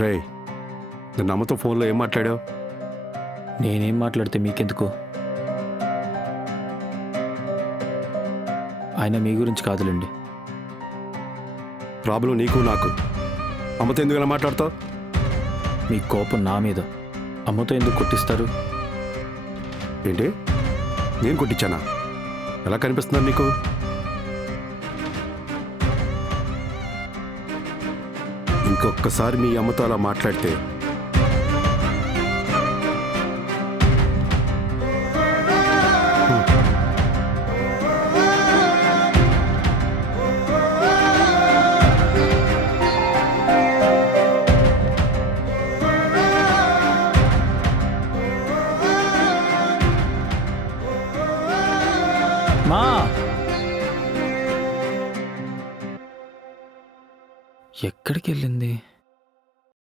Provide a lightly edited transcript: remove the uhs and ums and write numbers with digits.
రే, నిన్న అమ్మతో ఫోన్లో ఏం మాట్లాడావు? నేనేం మాట్లాడితే మీకెందుకు? ఆయన మీ గురించి కాదులేండి. ప్రాబ్లం నీకు నాకు. అమ్మతో ఎందుకు ఇలా మాట్లాడతావు? మీ కోపం నా మీద. అమ్మతో ఎందుకు కొట్టిస్తారు? ఏంటి, నేను కొట్టించానా? ఎలా కనిపిస్తున్నాను నీకు? ఇంకొకసారి మీ అమ్మతో అలా మాట్లాడితే మా ఎక్కడికి వెళ్ళింది?